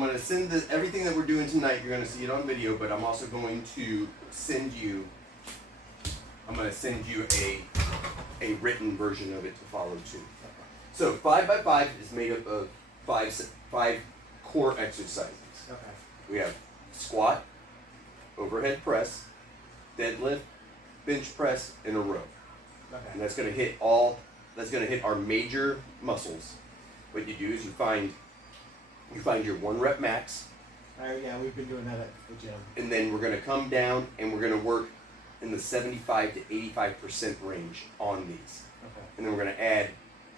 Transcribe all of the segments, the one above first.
going to send everything that we're doing tonight. You're going to see it on video, but I'm also going to send you. I'm going to send you a written version of it to follow too. So 5x5 is made up of five core exercises. Okay. We have squat, overhead press, deadlift, bench press, and a row. Okay. And that's going to hit our major muscles. What you do is you find your 1 rep max. Yeah, we've been doing that at the gym. And then we're going to come down and we're going to work in the 75 to 85% range on these. Okay. And then we're going to add,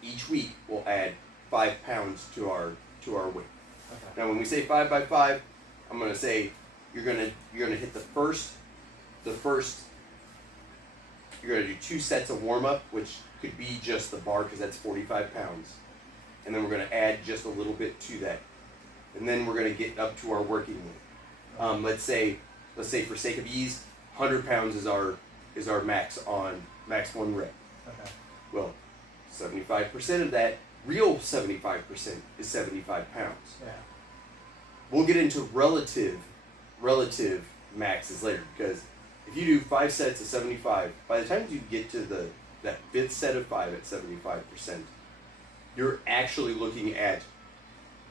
each week we'll add 5 pounds to our weight. Okay. Now when we say 5x5, I'm going to say you're going to hit the first you're going to do 2 sets of warm up, which could be just the bar because that's 45 pounds. And then we're going to add just a little bit to that. And then we're going to get up to our working weight. Let's say for sake of ease, 100 pounds is our max 1 rep. Okay. Well, 75% of that, real 75% is 75 pounds. Yeah. We'll get into relative maxes later, because if you do 5 sets of 75, by the time you get to that 5th set of 5 at 75%, you're actually looking at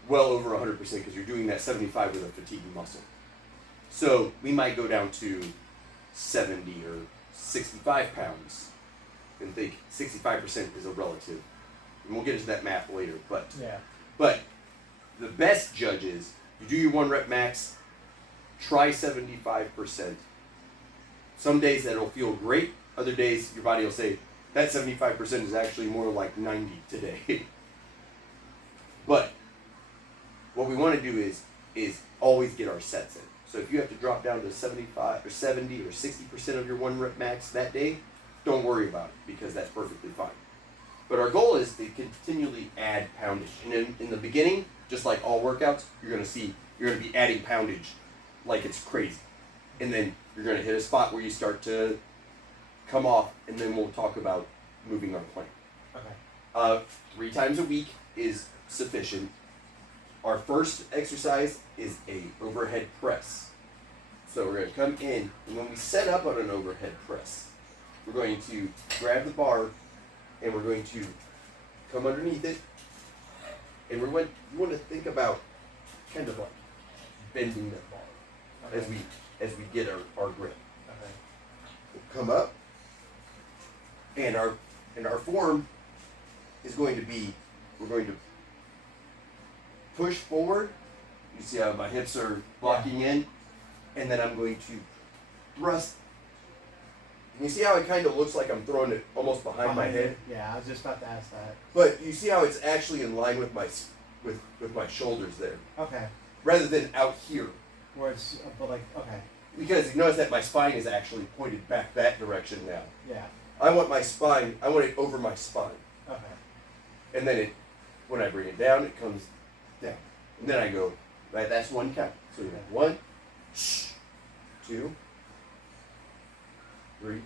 well over 100% because you're doing that 75 with a fatiguing muscle. So we might go down to 70 or 65 pounds and think 65% is a relative. And we'll get into that math later, but the best judges, you do your 1 rep max, try 75%. Some days that'll feel great, other days your body will say, that 75% is actually more like 90 today. But what we want to do is always get our sets in. So if you have to drop down to 75 or 70 or 60% of your 1 rep max that day, don't worry about it because that's perfectly fine. But our goal is to continually add poundage. And in the beginning, just like all workouts, you're going to be adding poundage like it's crazy. And then you're going to hit a spot where you start to come off, and then we'll talk about moving our plan. Okay. 3 times a week is sufficient. Our first exercise is a overhead press. So we're going to come in, and when we set up on an overhead press, we're going to grab the bar, and we're going to come underneath it, and you want to think about kind of like bending that bar as we get our grip. Okay. We'll come up, and our form is going to be, we're going to push forward. You see how my hips are locking in, and then I'm going to thrust. Can you see how it kind of looks like I'm throwing it almost behind my head? Yeah, I was just about to ask that. But you see how it's actually in line with my shoulders there, Okay. rather than out here. Where it's, but like, okay. Because you notice that my spine is actually pointed back that direction now. Yeah. I want it over my spine. Okay. And then when I bring it down, it comes down. And then I go, right, that's 1 count. So you have 1, 2, 3,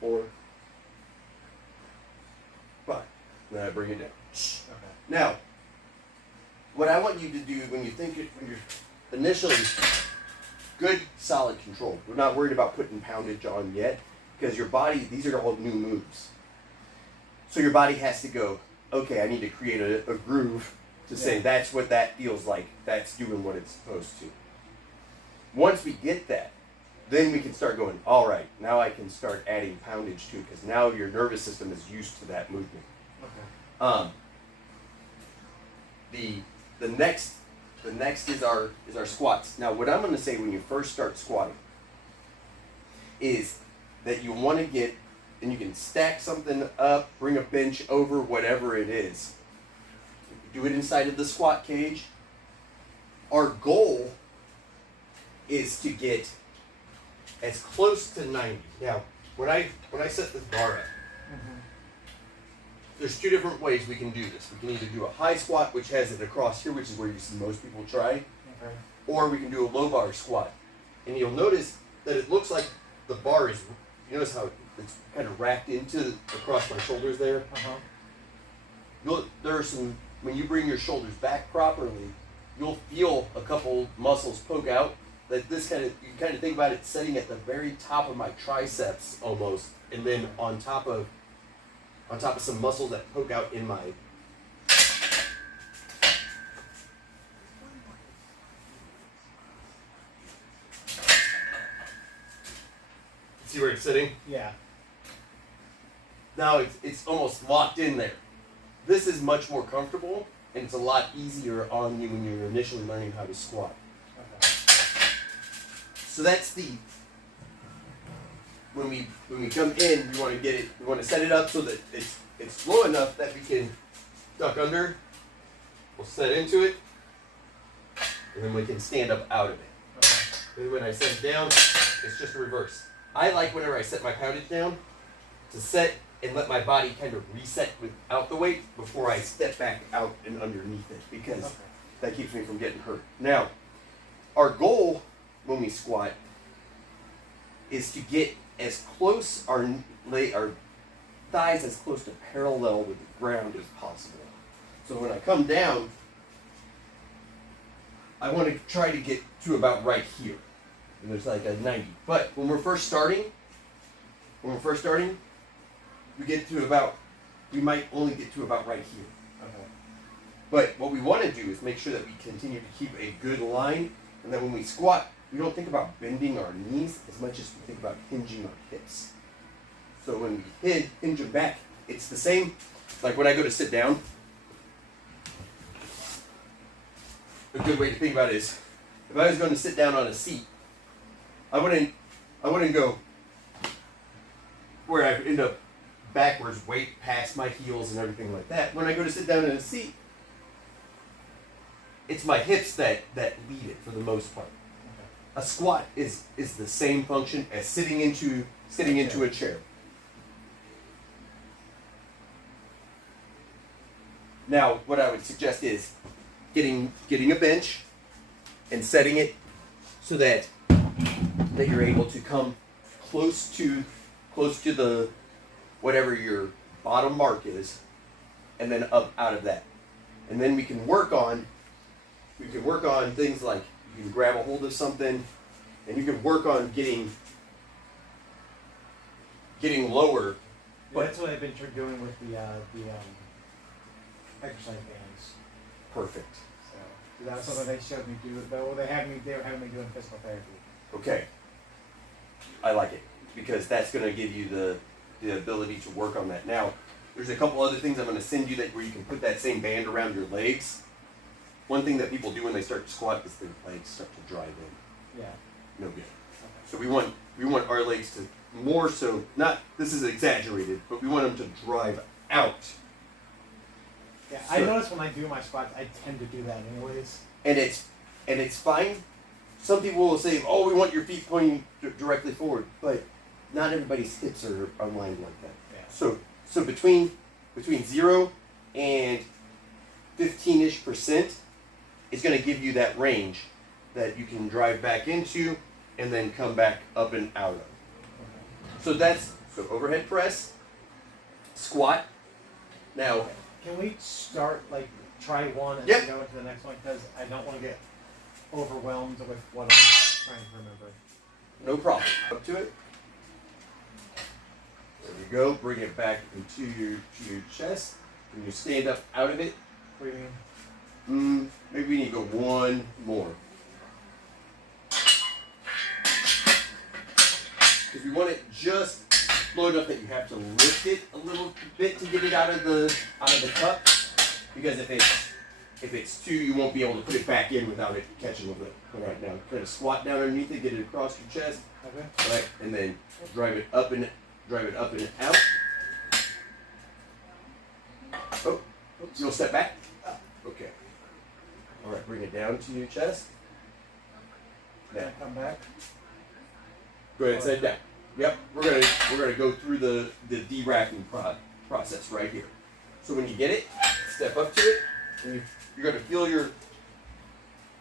4, 5. And then I bring it down. Okay. Now, what I want you to do when you're initially, good solid control. We're not worried about putting poundage on yet, because your body, these are all new moves. So your body has to go, okay, I need to create a groove to say that's what that feels like. That's doing what it's supposed to. Once we get that, then we can start going, all right, now I can start adding poundage to it, because now your nervous system is used to that movement. Okay. The next is our squats. Now, what I'm going to say when you first start squatting is that you want to get, and you can stack something up, bring a bench over, whatever it is. Do it inside of the squat cage. Our goal is to get as close to 90. Now, when I set this bar up, there's 2 different ways we can do this. We can either do a high squat, which has it across here, which is where you see most people try, Okay. or we can do a low bar squat. And you'll notice that it looks like the bar is, you notice how it's kind of racked into across my shoulders there? Uh-huh. There are some when you bring your shoulders back properly, you'll feel a couple muscles poke out. Like this kind of, you kind of think about it setting at the very top of my triceps almost, and then on top of some muscles that poke out in my. See where it's sitting? Yeah. Now it's almost locked in there. This is much more comfortable, and it's a lot easier on you when you're initially learning how to squat. Okay. So that's the, when we come in, we want to get it, we want to set it up so that it's low enough that we can duck under. We'll set into it, and then we can stand up out of it. Okay. And when I set it down, it's just a reverse. I like whenever I set my poundage down to set and let my body kind of reset without the weight before I step back out and underneath it, because that keeps me from getting hurt. Now, our goal when we squat is to get as close, our thighs as close to parallel with the ground as possible. So when I come down, I want to try to get to about right here. And there's like a 90. But when we're first starting, we might only get to about right here. Okay. But what we want to do is make sure that we continue to keep a good line, and that when we squat, we don't think about bending our knees as much as we think about hinging our hips. So when we hinge them back, it's the same. Like when I go to sit down, a good way to think about it is, if I was going to sit down on a seat, I wouldn't go where I end up backwards, weight past my heels and everything like that. When I go to sit down in a seat, it's my hips that lead it for the most part. Okay. A squat is the same function as sitting into a chair. Now, what I would suggest is getting a bench and setting it so that you're able to come close to the whatever your bottom mark is, and then up out of that. And then we can work on things like you can grab a hold of something, and you can work on getting lower. Yeah, that's what I've been doing with the exercise bands. Perfect. So that was something they showed me do. They were having me doing physical therapy. Okay. I like it, because that's going to give you the ability to work on that. Now, there's a couple other things I'm going to send you where you can put that same band around your legs. One thing that people do when they start to squat is their legs start to drive in. Yeah. No good. Okay. So we want our legs to more so, not, this is exaggerated, but we want them to drive out. Yeah, I notice when I do my squats, I tend to do that anyways. And it's fine. Some people will say, "Oh, we want your feet pointing directly forward," but not everybody's hips are aligned like that. Yeah. So between 0 and 15-ish% is going to give you that range that you can drive back into and then come back up and out of. Okay. So overhead press, squat. Now, Okay. Can we try one and Yep. then go into the next one? Because I don't want to get overwhelmed with what I'm trying to remember. no problem. Up to it. There we go. Bring it back into your chest. When you stand up out of it, What do you mean? maybe we need to go one more. Because we want it just low enough that you have to lift it a little bit to get it out of the cup. Because if it's too, you won't be able to put it back in without it catching a bit. All right, now try to squat down underneath it, get it across your chest. Okay. All right, and then drive it up and out. Oh, you'll step back. Okay. All right, bring it down to your chest. Then Now, I come back. go ahead and set it down. Yep, we're gonna go through the de-racking process right here. So when you get it, step up to it, and you're gonna feel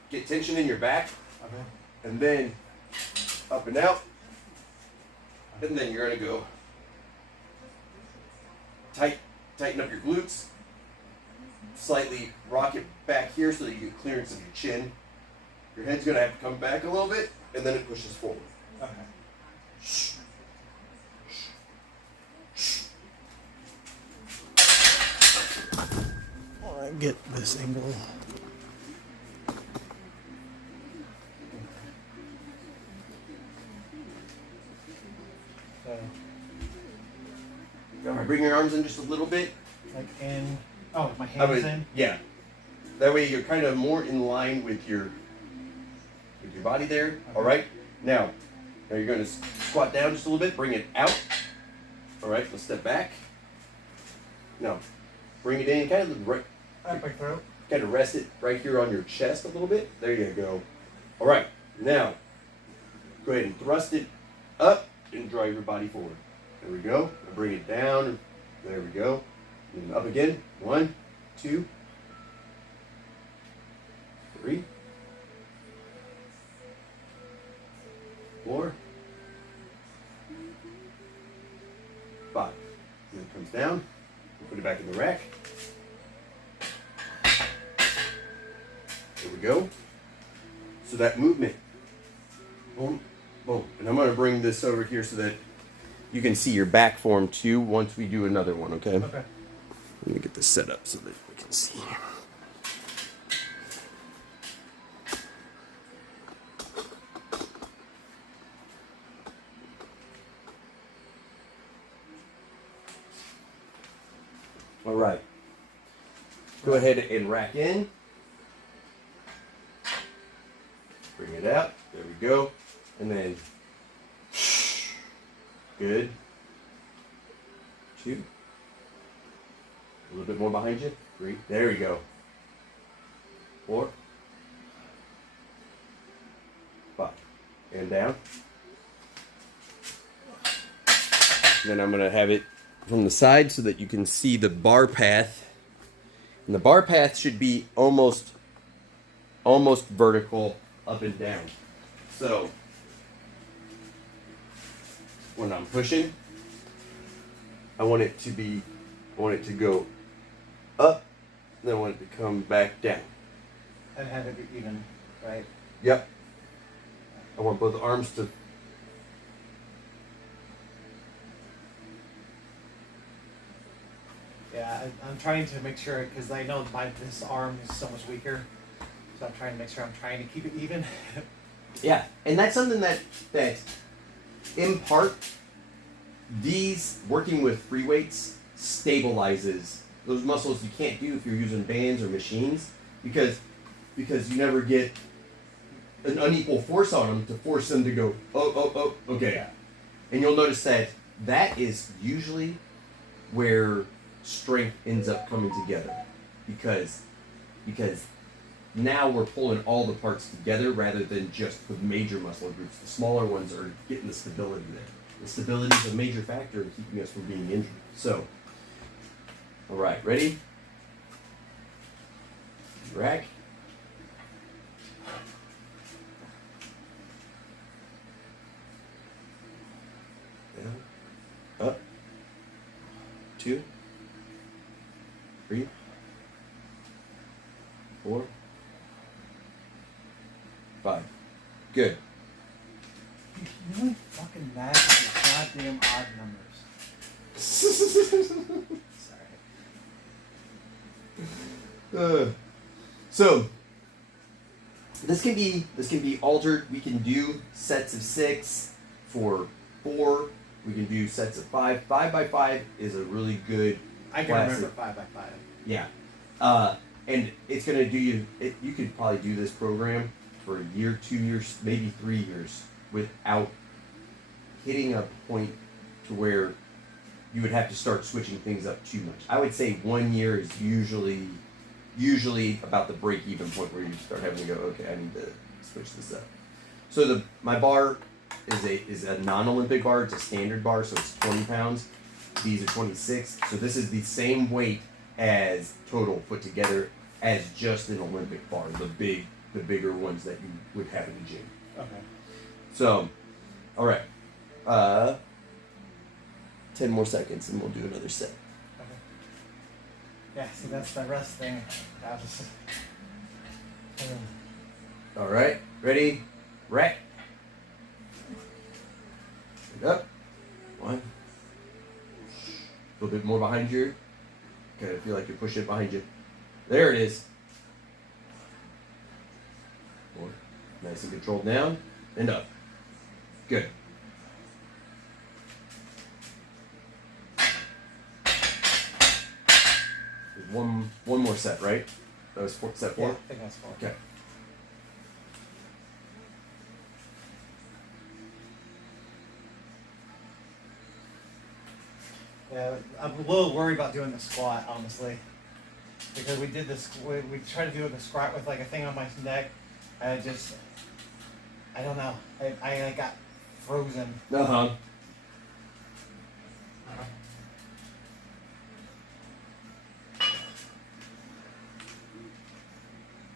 get tension in your back, Okay. and then up and out, and then you're gonna go tighten up your glutes, slightly rock it back here so that you get clearance of your chin. Your head's gonna have to come back a little bit, and then it pushes forward. Okay. Get this angle. So, Bring your arms in just a little bit. like in. Oh, with my hands in. Yeah. That way you're kind of more in line with your body there. Okay. All right. Now you're going to squat down just a little bit. Bring it out. All right. Let's step back. Now, bring it in. Kind of right. At my throat. Kind of rest it right here on your chest a little bit. There you go. All right. Now, go ahead and thrust it up and drive your body forward. There we go. Now bring it down. There we go. And up again. 1, 2, 3, 4, 5. And it comes down. We'll put it back in the rack. There we go. So that movement. Boom, boom. And I'm going to bring this over here so that you can see your back form too once we do another one, okay? Okay. Let me get this set up so that we can see. All right. Go ahead and rack in. Bring it out. There we go. And then, good. 2. A little bit more behind you. 3. There we go. 4. 5. And down. Then I'm going to have it from the side so that you can see the bar path. And the bar path should be almost vertical up and down. So when I'm pushing, I want it to go up, then I want it to come back down. And have it be even, right? Yep. I want both arms to. Yeah, I'm trying to make sure because I know this arm is so much weaker, so I'm trying to make sure I'm trying to keep it even. Yeah, and that's something that in part, these working with free weights stabilizes those muscles you can't do if you're using bands or machines because you never get an unequal force on them to force them to go okay. Yeah. And you'll notice that is usually where strength ends up coming together because now we're pulling all the parts together rather than just the major muscle groups. The smaller ones are getting the stability there. The stability is a major factor in keeping us from being injured. So, all right, ready? Rack. Down. Up. 2. 3. 4. 5. Good. You're really fucking mad at your goddamn odd numbers. Sorry. So this can be altered. We can do sets of 6 for 4. We can do sets of 5. 5 by 5 is a really good. I can classic. remember 5 by 5. Yeah, and it's gonna do you. You could probably do this program for a year, 2 years, maybe 3 years without hitting a point to where you would have to start switching things up too much. I would say 1 year is usually about the break-even point where you start having to go, okay, I need to switch this up. So my bar is a non-Olympic bar. It's a standard bar, so it's 20 pounds. These are 26. So this is the same weight as total put together as just an Olympic bar, the bigger ones that you would have in the gym. Okay. So, all right. 10 more seconds and we'll do another set. Okay. Yeah, see, that's the rest thing. I was just, All right, ready, rack. Pick up. One. A little bit more behind you. Kind of feel like you're pushing it behind you. There it is. More. Nice and controlled down and up. Good. One more set, right? That was set 4? yeah, I think that's 4. Okay. Yeah, I'm a little worried about doing the squat, honestly. Because we did this, we tried to do the squat with like a thing on my neck, and I don't know, I got frozen. Uh-huh.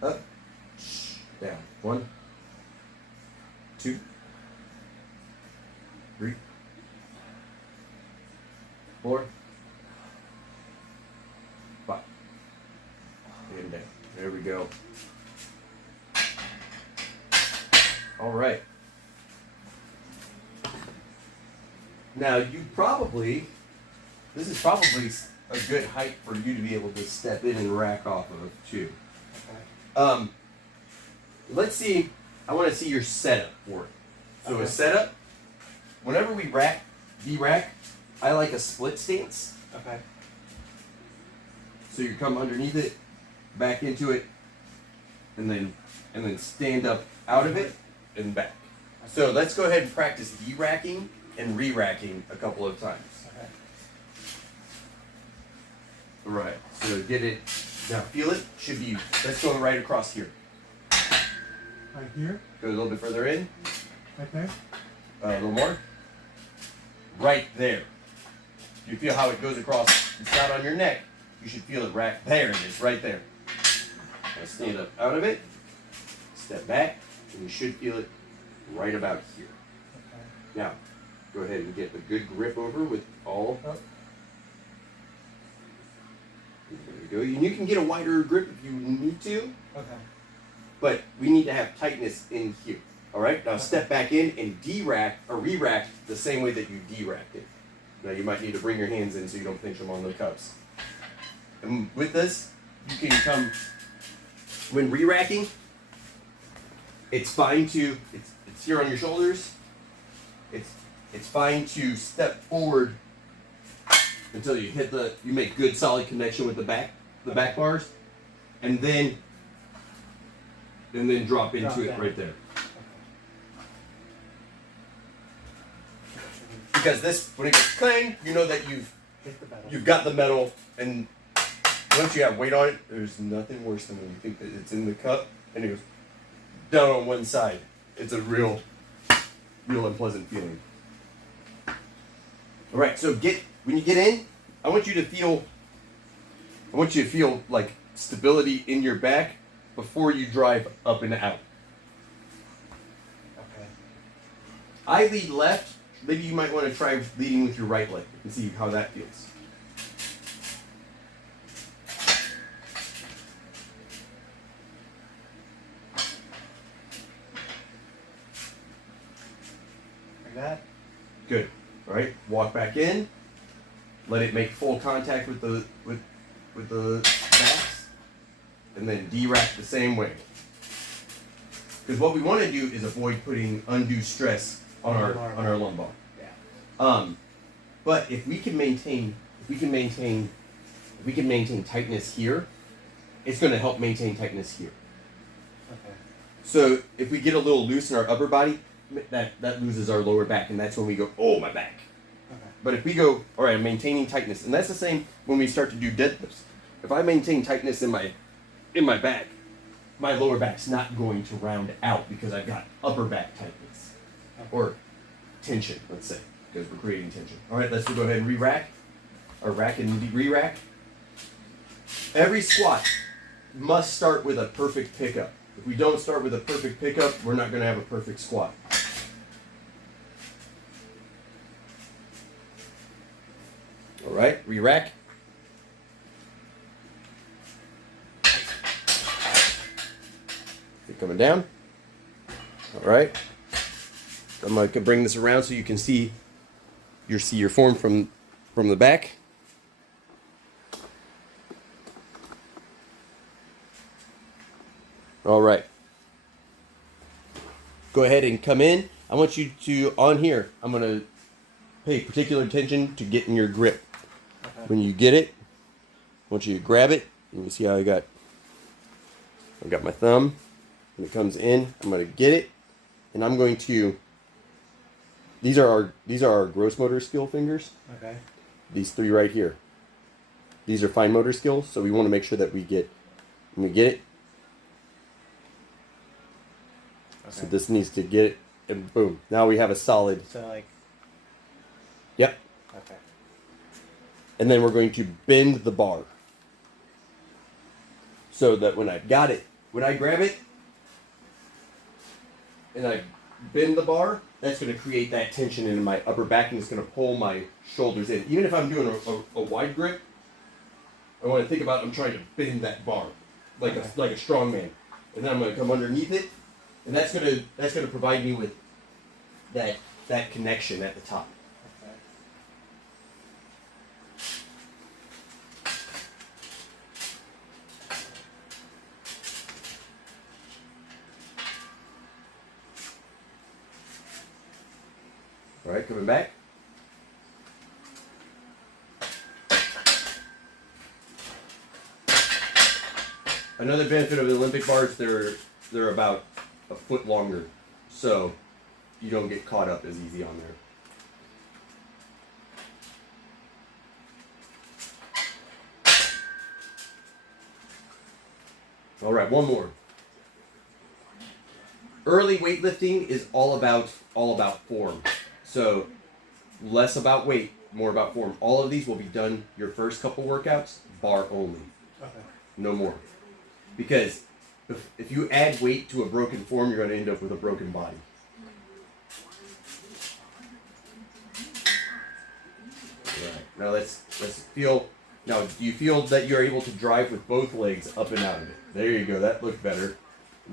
Up, down. 1, 2, 3, 4, 5. And down. There we go. All right. Now this is probably a good height for you to be able to step in and rack off of too. Okay. Let's see. I want to see your setup for it. So a setup. Whenever we de-rack, I like a split stance. Okay. So you come underneath it, back into it, and then stand up out of it and back. So let's go ahead and practice de-racking and re-racking a couple of times. Okay. All right. So get it. Now feel it. Should be. Let's go right across here. Right here? Go a little bit further in. Right there? A little more. Right there. You feel how it goes across. It's not on your neck. You should feel it right there. It is right there. Now stand up out of it. Step back, and you should feel it right about here. Okay. Now, go ahead and get a good grip over with all. Oh. There you go. And you can get a wider grip if you need to, Okay. but we need to have tightness in here. All right. Now step back in and de-rack or re-rack the same way that you de-racked it. Now you might need to bring your hands in so you don't pinch them on the cups. And with this, you can come when re-racking. It's fine to it's here on your shoulders. It's fine to step forward until you make good solid connection with the back bars, and then drop into it down. right there. Because this, when it goes clang, you know that Hit the metal. you've got the metal, and once you have weight on it, there's nothing worse than when you think that it's in the cup and it goes down on one side. It's a real unpleasant feeling. All right, so when you get in, I want you to feel like stability in your back before you drive up and out. Okay. I lead left. Maybe you might want to try leading with your right leg and see how that feels. Like that? Good. All right. Walk back in. Let it make full contact with the backs, and then de-rack the same way. Because what we want to do is avoid putting undue stress on our lumbar. Yeah. But if we can maintain tightness here, it's going to help maintain tightness here. Okay. So if we get a little loose in our upper body, that loses our lower back, and that's when we go, oh, my back. Okay. But if we go, all right, I'm maintaining tightness, and that's the same when we start to do deadlifts. If I maintain tightness in my back, my lower back's not going to round out because I've got upper back tightness or tension, let's say, because we're creating tension. All right, let's go ahead and re-rack, or rack and re-rack. Every squat must start with a perfect pickup. If we don't start with a perfect pickup, we're not going to have a perfect squat. All right, re-rack. coming down. All right. I'm going to bring this around so you can see your form from the back. All right. Go ahead and come in. I want you to, on here, I'm going to pay particular attention to getting your grip. Okay. When you get it, I want you to grab it. And you see how I've got my thumb. When it comes in, I'm going to get it. And I'm going to, these are our gross motor skill fingers. Okay. These three right here. These are fine motor skills, so we want to make sure that we get it. Okay. So this needs to get it, and boom. Now we have a solid. So like. Yep. Okay. And then we're going to bend the bar. So that when I've got it, when I grab it, and I bend the bar, that's going to create that tension in my upper back, and it's going to pull my shoulders in. Even if I'm doing a wide grip, I want to think about I'm trying to bend that bar like a strong man, and then I'm going to come underneath it, and that's going to provide me with that connection at the top. Okay. All right, coming back. Another benefit of the Olympic bars, they're about a foot longer, so you don't get caught up as easy on there. All right, one more. Early weightlifting is all about form. So less about weight, more about form. All of these will be done your first couple workouts, bar only. Okay. No more. Because if you add weight to a broken form, you're going to end up with a broken body. Right. Now let's feel. Now, do you feel that you're able to drive with both legs up and out of it? There you go. That looked better.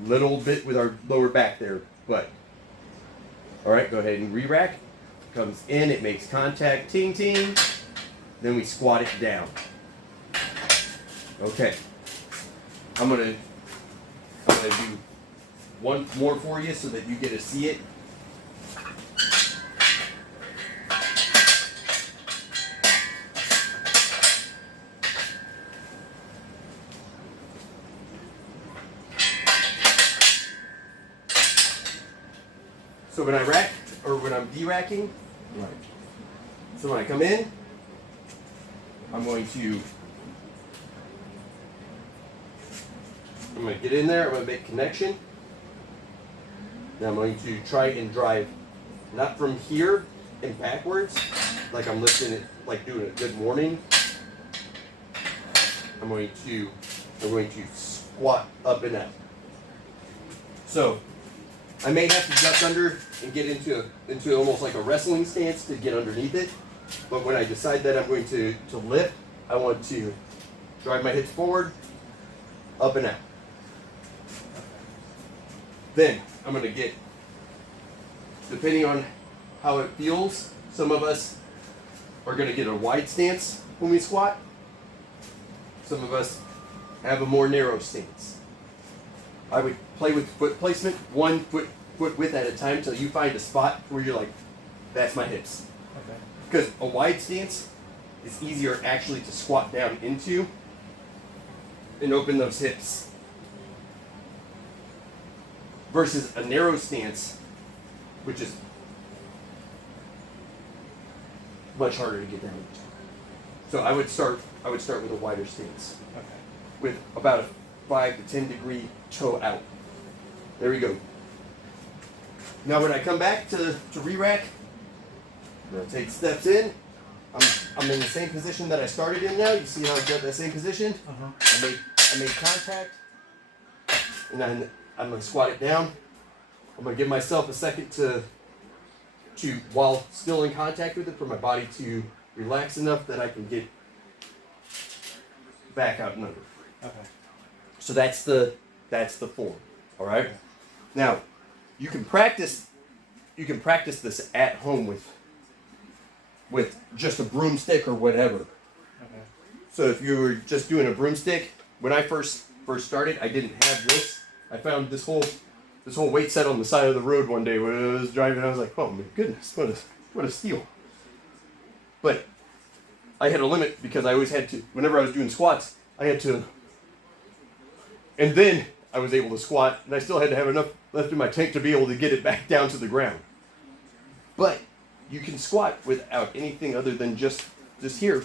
Little bit with our lower back there, but all right. Go ahead and re-rack. Comes in. It makes contact. Ting ting. Then we squat it down. Okay. I'm gonna do one more for you so that you get to see it. So when I rack, or when I'm de-racking, right. So when I come in, I'm going to get in there, I'm going to make connection. Then I'm going to try and drive not from here and backwards, like I'm lifting it, like doing a good morning. I'm going to squat up and out. So I may have to duck under and get into almost like a wrestling stance to get underneath it. But when I decide that I'm going to lift, I want to drive my hips forward, up and out. Then I'm going to get, depending on how it feels, some of us are going to get a wide stance when we squat. Some of us have a more narrow stance. I would play with foot placement, one foot width at a time until you find a spot where you're like, that's my hips. Okay. Because a wide stance is easier actually to squat down into and open those hips. Versus a narrow stance, which is much harder to get down into. So I would start with a wider stance. Okay. With about a 5 to 10 degree toe out. There we go. Now when I come back to re-rack, I'm going to take steps in. I'm in the same position that I started in now. You see how I've got that same position? Uh-huh. I made contact. And then I'm going to squat it down. I'm going to give myself a second to while still in contact with it, for my body to relax enough that I can get back out and under. Okay. So that's the form. All right. Now, you can practice this at home with just a broomstick or whatever. Okay. So if you were just doing a broomstick, when I first started, I didn't have this. I found this whole weight set on the side of the road one day when I was driving. I was like, oh my goodness, what a steal. But I had a limit because I always had to, whenever I was doing squats, I had to, and then I was able to squat, and I still had to have enough left in my tank to be able to get it back down to the ground. But you can squat without anything other than just here.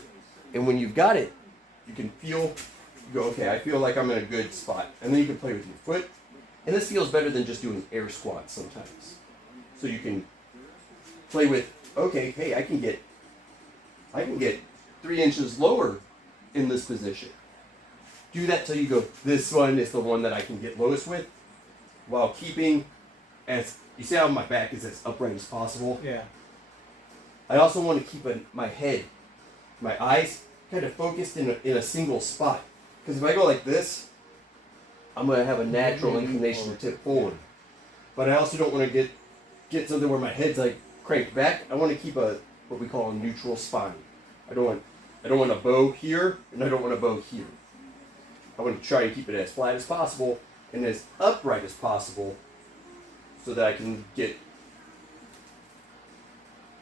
And when you've got it, you can feel, you go, okay, I feel like I'm in a good spot. And then you can play with your foot. And this feels better than just doing air squats sometimes. So you can play with, okay, hey, I can get 3 inches lower in this position. Do that till you go, this one is the one that I can get lowest with, while keeping, as you see how my back is as upright as possible. Yeah. I also want to keep my head, my eyes kind of focused in a single spot. Because if I go like this, I'm going to have a natural inclination to tip forward. But I also don't want to get something where my head's like cranked back. I want to keep what we call a neutral spine. I don't want a bow here, and I don't want a bow here. I want to try and keep it as flat as possible and as upright as possible, so that I can get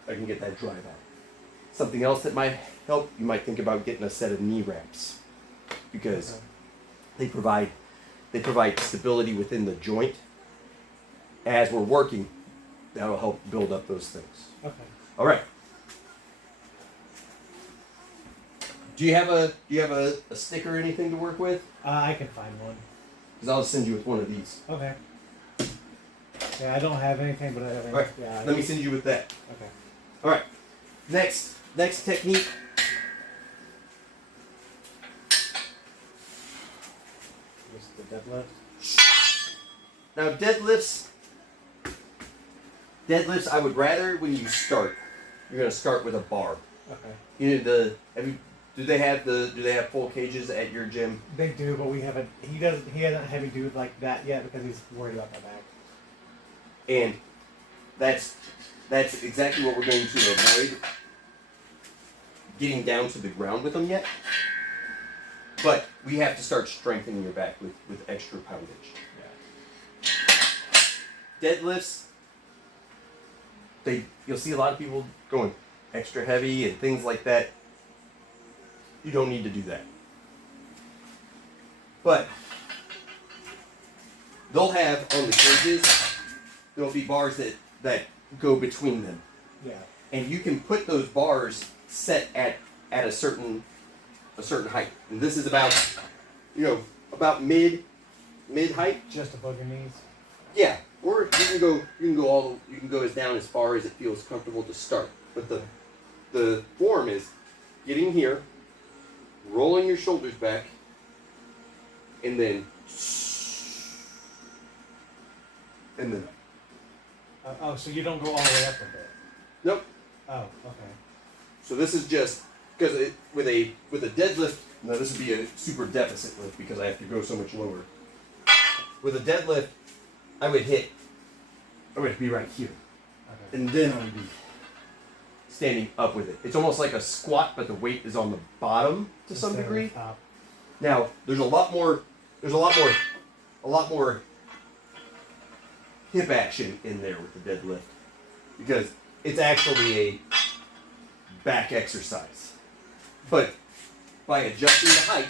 that drive out. Something else that might help, you might think about getting a set of knee wraps, because they provide stability within the joint. As we're working, that'll help build up those things. Okay. All right. Do you have a stick or anything to work with? I can find one. Because I'll send you with one of these. Okay. Yeah, I don't have anything, but I have. All right. Yeah. Let me send you with that. Okay. All right. Next technique. Just the deadlift. Now deadlifts, I would rather when you start, you're gonna start with a bar. Okay. You know do they have full cages at your gym? They do, but we haven't. He hasn't had me do it like that yet because he's worried about my back. And that's exactly what we're going to avoid getting down to the ground with them yet. But we have to start strengthening your back with extra poundage. Yeah. Deadlifts, you'll see a lot of people going extra heavy and things like that. You don't need to do that. But they'll have on the cages, there'll be bars that go between them. Yeah. And you can put those bars set at a certain height. And this is about mid height. Just above your knees. Yeah. Or you can go as down as far as it feels comfortable to start. But the form is getting here, rolling your shoulders back, and then Oh, so you don't go all the way up with it? Nope. Oh, okay. So this is just because with a deadlift. Now this would be a super deficit lift because I have to go so much lower. With a deadlift, I would be right here, Okay. and then I would be standing up with it. It's almost like a squat, but the weight is on the bottom to some Instead of degree. the top. Now there's a lot more hip action in there with the deadlift because it's actually a back exercise. But by adjusting the height,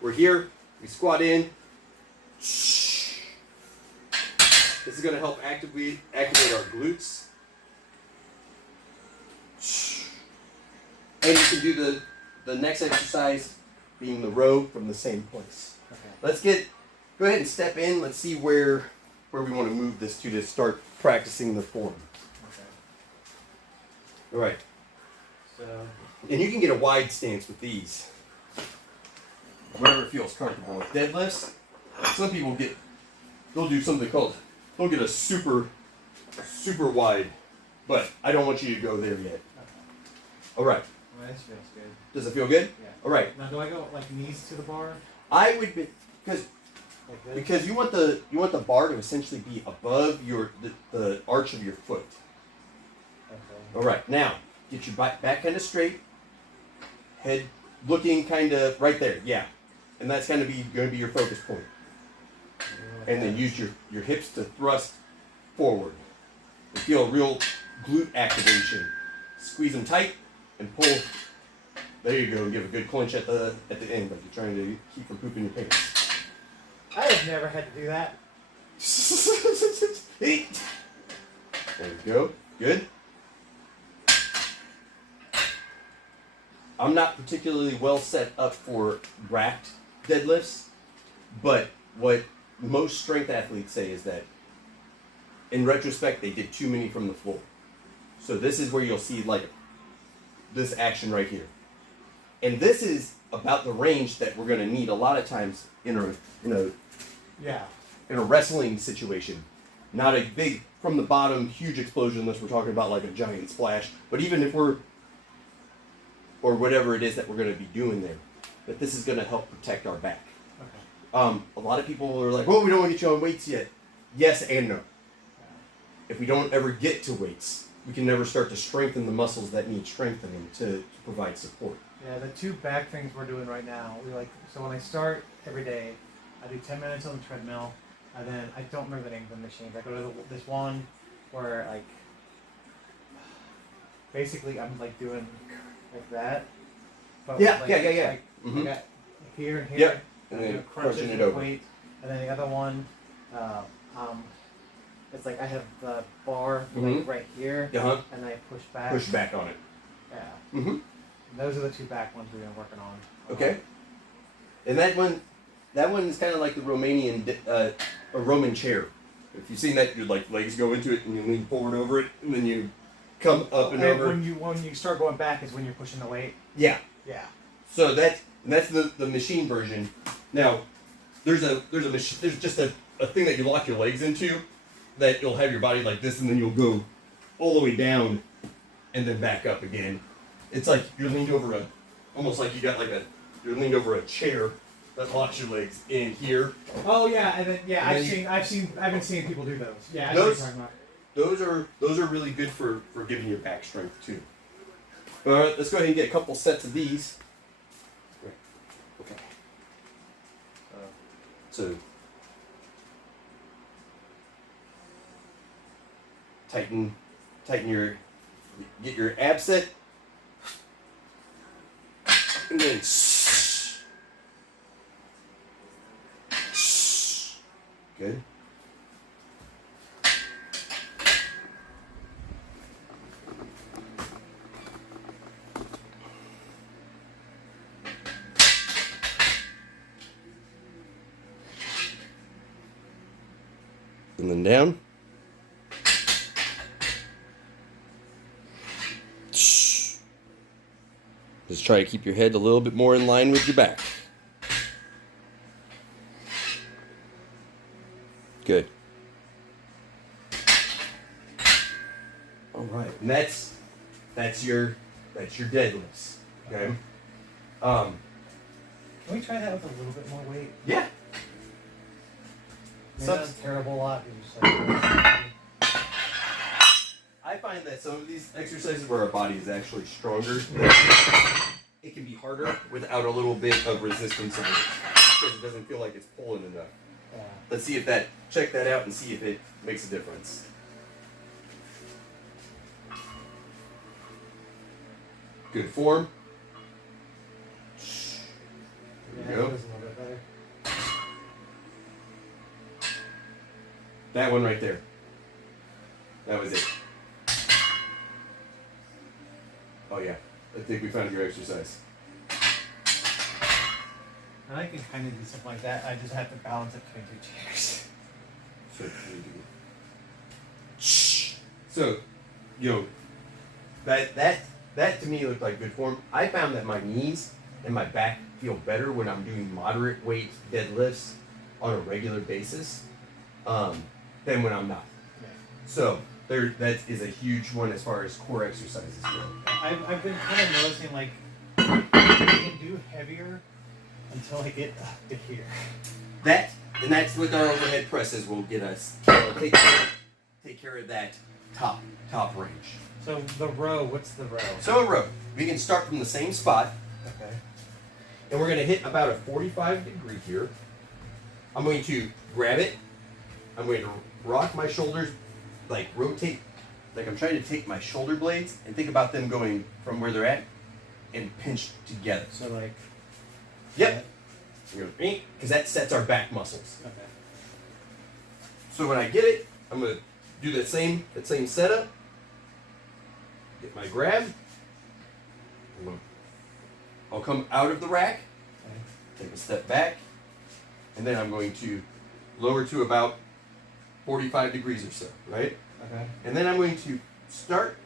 we're here, we squat in. This is going to help activate our glutes. And you can do the next exercise being the row from the same place. Okay. Go ahead and step in. Let's see where we want to move this to start practicing the form. Okay. All right. So. And you can get a wide stance with these. Whatever feels comfortable. With deadlifts, some people they'll do something called, they'll get a super wide, but I don't want you to go there yet. Okay. All right. Well, this feels good. Does it feel good? Yeah. All right. Now, do I go like knees to the bar? I would be, because Like this? Because you want the bar to essentially be above the arch of your foot. Okay. All right, now get your back kind of straight, head looking kind of right there, yeah, and that's going to be your focus point. And then use your hips to thrust forward. You feel a real glute activation. Squeeze them tight and pull. There you go. Give a good clench at the end, like you're trying to keep from pooping your pants. I have never had to do that. There you go. Good. I'm not particularly well set up for racked deadlifts, but what most strength athletes say is that in retrospect they did too many from the floor. So this is where you'll see like this action right here. And this is about the range that we're going to need a lot of times in a wrestling situation. Not a big from the bottom huge explosion unless we're talking about like a giant splash, but even if we're or whatever it is that we're going to be doing there, that this is going to help protect our back. Okay. A lot of people are like, well, we don't want to get you on weights yet. Yes and no. If we don't ever get to weights, we can never start to strengthen the muscles that need strengthening to provide support. Yeah, the 2 back things we're doing right now, so when I start every day, I do 10 minutes on the treadmill, and then I don't remember the name of the machines. I go to this one where like, basically I'm like doing like that. But Yeah. Like, Mm-hmm. I got here and here. Yep. And And I then do crunches crunching it with over. weight, and then the other one, it's like I have the bar like right here, Uh-huh. and I push back. Push back on it. Yeah. Mm-hmm. And those are the 2 back ones we've been working on. Okay. And that one is kind of like the Romanian a Roman chair. If you've seen that, your like legs go into it and you lean forward over it, and then you come up and over. When you start going back is when you're pushing the weight. Yeah. Yeah. So that's the machine version. Now, there's just a thing that you lock your legs into, that you'll have your body like this, and then you'll go all the way down, and then back up again. It's like you're leaned over almost like you're leaned over a chair that locks your legs in here. Oh yeah, and then And I've been seeing people do those. Yeah, I Those- know what you're talking about. Those are really good for giving your back strength too. All right, let's go ahead and get a couple sets of these. Okay. So tighten get your ab set, and then good. And then down. Just try to keep your head a little bit more in line with your back. Good. All right, and that's your deadlifts. Okay. Can we try that with a little bit more weight? Yeah. That's a terrible lot. You're just like, I find that some of these exercises where our body is actually stronger, it can be harder without a little bit of resistance on it because it doesn't feel like it's pulling enough. yeah. Let's see check that out and see if it makes a difference. Good form. Yeah, There you go. that was a little bit better. That one right there. That was it. Oh yeah, I think we found your exercise. And I can kind of do something like that. I just have to balance it between 2 chairs. So, that to me looked like good form. I found that my knees and my back feel better when I'm doing moderate weight deadlifts on a regular basis than when I'm not. Yeah. So that is a huge one as far as core exercises go. I've been kind of noticing like I can do heavier until I get up to here. That And that's what our overhead presses will get us. Take care of that top range. So the row, what's the row? So a row, we can start from the same spot, Okay. and we're going to hit about a 45 degree here. I'm going to grab it. I'm going to rock my shoulders, like rotate, like I'm trying to take my shoulder blades and think about them going from where they're at and pinch together. So like. Yep. Because that sets our back muscles. Okay. So when I get it, I'm going to do that same setup. Get my grab. I'll come out of the rack, take a step back, and then I'm going to lower to about 45 degrees or so, right? Okay. And then I'm going to start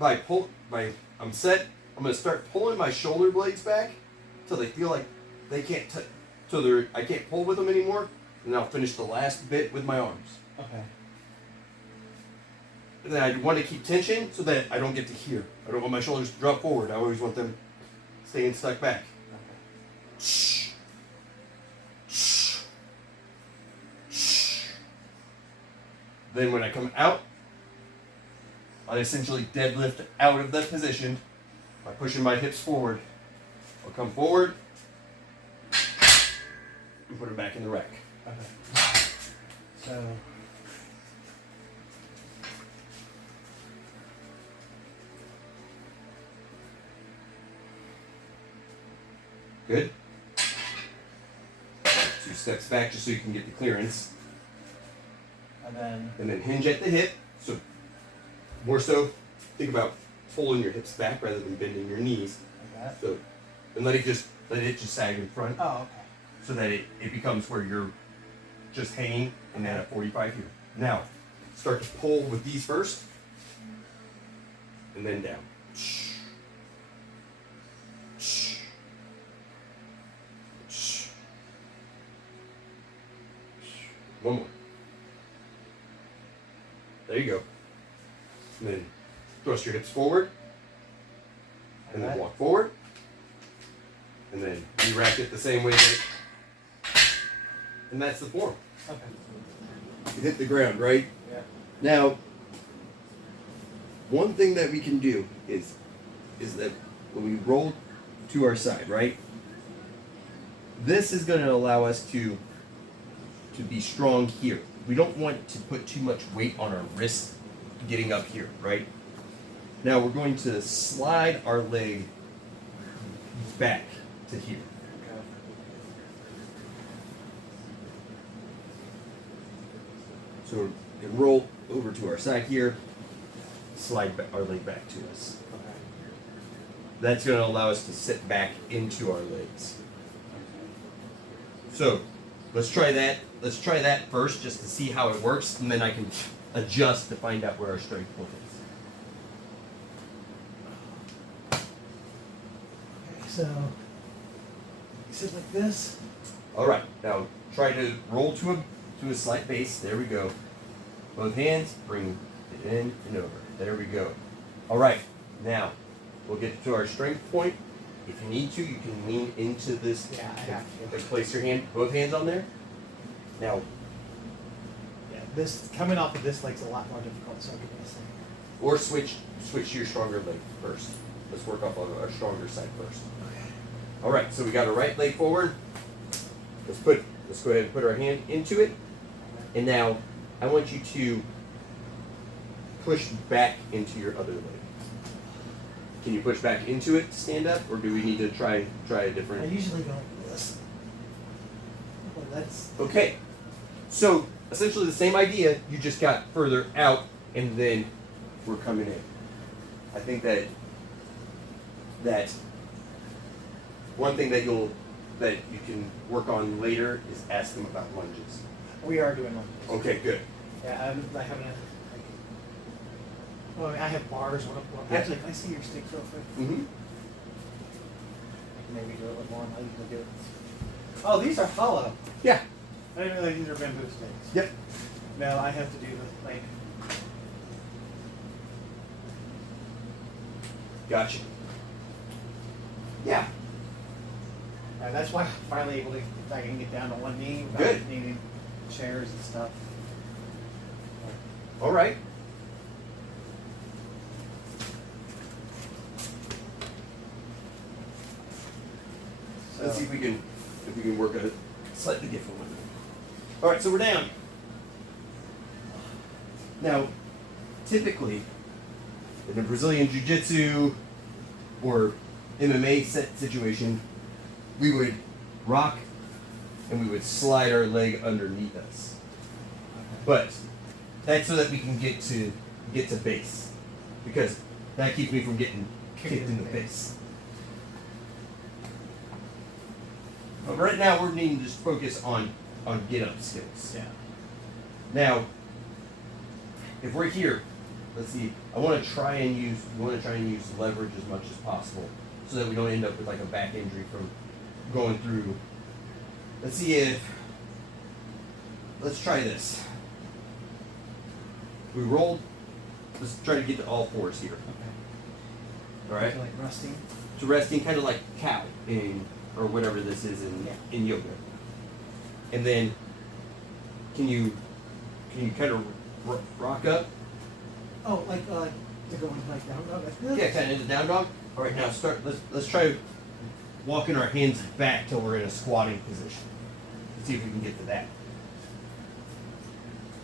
I'm set. I'm going to start pulling my shoulder blades back till they feel like they can't I can't pull with them anymore, and then I'll finish the last bit with my arms. Okay. And then I want to keep tension so that I don't get to here. I don't want my shoulders to drop forward. I always want them staying stuck back. Okay. Then when I come out, I essentially deadlift out of that position by pushing my hips forward. I'll come forward and put it back in the rack. Okay. So. Good. 2 steps back just so you can get the clearance. And then hinge at the hip. So more so, think about pulling your hips back rather than bending your knees. Like that? So, and let it just sag in front. Oh, okay. So that it becomes where you're just hanging and at a 45 here. Now, start to pull with these first, and then down. One more. There you go. And then thrust your hips forward, and then walk forward, and then re-rack it the same way and that's the form. Okay. You hit the ground, right? Yeah. Now, one thing that we can do is that when we roll to our side, right? This is going to allow us to be strong here. We don't want to put too much weight on our wrist getting up here, right? Now we're going to slide our leg back to here. Okay. So we can roll over to our side here, slide our leg back to us. Okay. That's going to allow us to sit back into our legs. So let's try that. Let's try that first just to see how it works, and then I can adjust to find out where our strength point is. Okay, so sit like this. All right, now try to roll to a slight base. There we go. Both hands, bring it in and over. There we go. All right, now we'll get to our strength point. If you need to, you can lean into this. Yeah, I have to. Like place your both hands on there. Now, Yeah, this coming off of this leg's a lot more difficult, so I'll give it a second. or switch to your stronger leg first. Let's work off on our stronger side first. Okay. All right, so we got our right leg forward. Let's go ahead and put our hand into it. And now I want you to push back into your other leg. Can you push back into it to stand up, or do we need to try a I different? usually go like this. Well, that's Okay, so essentially the same idea. You just got further out, and then we're coming in. I think that one thing that you can work on later is ask them about lunges. we are doing lunges. Okay, good. Yeah, I haven't. Well, I have bars. Yeah. Actually, can I see your sticks real quick? Mm-hmm. I can maybe do it with one. I usually do it. Oh, these are hollow. Yeah. I didn't realize these are bamboo sticks. Yep. No, I have to do the like. Gotcha. Yeah. That's why I'm finally able to, if I can get down to one knee without Good. needing chairs and stuff. All right. So, Let's see if we can work a slightly different one. All right, so we're down. Now, typically, in a Brazilian Jiu-Jitsu or MMA set situation, we would rock and we would slide our leg underneath us. But that's so that we can get to base, because that keeps me from getting kicked in the face. But right now we're needing to just focus on get up skills. yeah. Now, if we're here, let's see. I want to try and use leverage as much as possible, so that we don't end up with like a back injury from going through. Let's see if. Let's try this. We rolled. Let's try to get to all fours here. Okay. All right. So like resting. So resting, kind of like cow or whatever this is in yoga. And then, can you kind of rock up? Oh, like to go into like down dog. Yeah, kind of into down dog. All right, now let's try walking our hands back till we're in a squatting position. Let's see if we can get to that.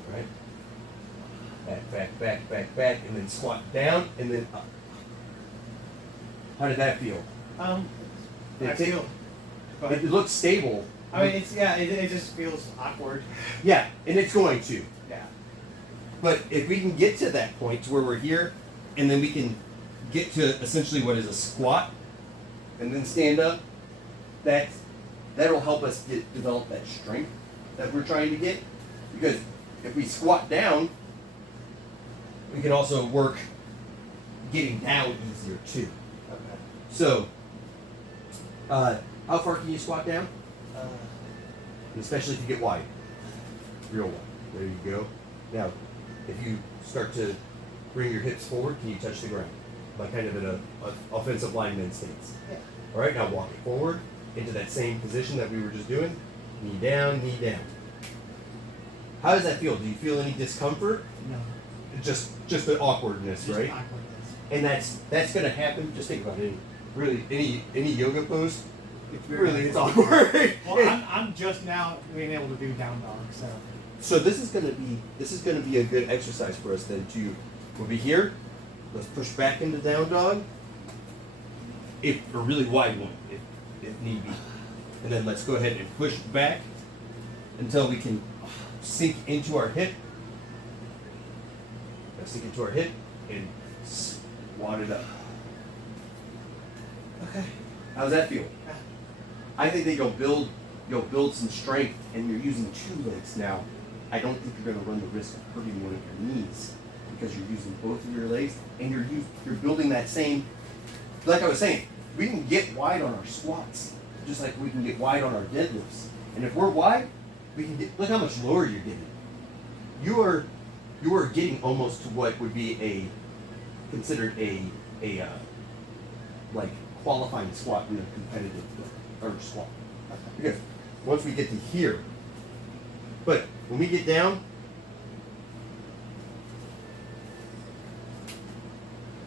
All right. Back, and then squat down, and then up. How did that feel? I It feel. It looks stable. I mean, it just feels awkward. Yeah, and it's going to. Yeah. But if we can get to that point to where we're here, and then we can get to essentially what is a squat, and then stand up, that'll help us develop that strength that we're trying to get. Because if we squat down, we can also work getting down easier too. Okay. So, how far can you squat down? Especially if you get wide. Real wide. There you go. Now, if you start to bring your hips forward, can you touch the ground? Like kind of in an offensive lineman stance. Yeah. All right, now walk it forward into that same position that we were just doing. Knee down, knee down. How does that feel? Do you feel any discomfort? No. Just the awkwardness, Just right? awkwardness. And that's gonna happen. Just think about it. Really, any yoga pose, it's awkward. Well, I'm just now being able to do down dog, so. So this is gonna be a good exercise for us then. We'll be here. Let's push back into down dog. If a really wide one, if need be, and then let's go ahead and push back until we can sink into our hip. Let's sink into our hip and squat it up. Okay. How's that feel? I think that you'll build some strength, and you're using two legs now. I don't think you're going to run the risk of hurting one of your knees because you're using both of your legs, and you're building that same. Like I was saying, we can get wide on our squats, just like we can get wide on our deadlifts. And if we're wide, we can get. Look how much lower you're getting. You are getting almost to what would be considered a like qualifying squat in a competitive squat. Because once we get to here, but when we get down,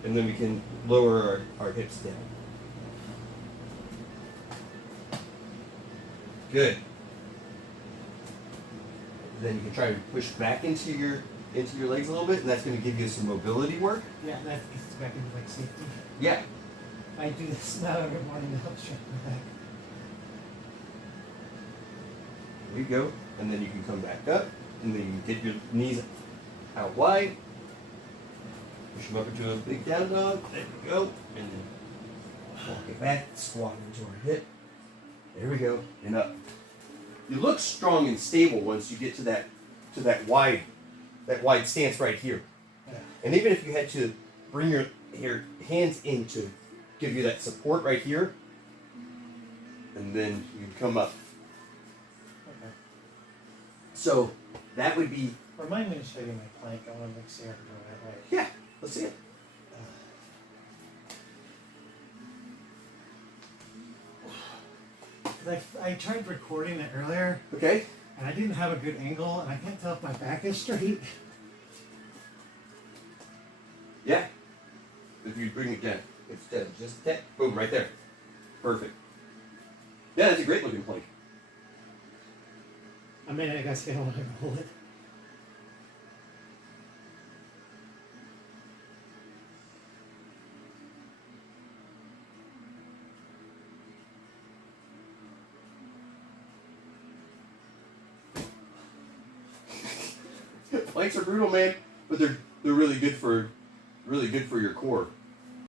and then we can lower our hips down. Good. Then you can try to push back into your legs a little bit, and that's going to give you some mobility work. Yeah, that gets back into like safety. Yeah. I do this now every morning to help strengthen my back. There you go. And then you can come back up, and then you can get your knees out wide. Push them up into a big down dog. There you go. And then walk it back, squat into our hip. There we go. And up. You look strong and stable once you get to that wide stance right here. Yeah. And even if you had to bring your hands in to give you that support right here, and then you come up. Okay. So that would be. Remind me to show you my plank. I want to see how to go that way. Yeah, let's see it. I tried recording it earlier, Okay. and I didn't have a good angle, and I can't tell if my back is straight. Yeah. If you bring it down, it's dead. Just that. Boom, right there. Perfect. Yeah, that's a great looking plank. I mean, I guess I don't want to hold it. Planks are brutal, man, but they're really good for your core.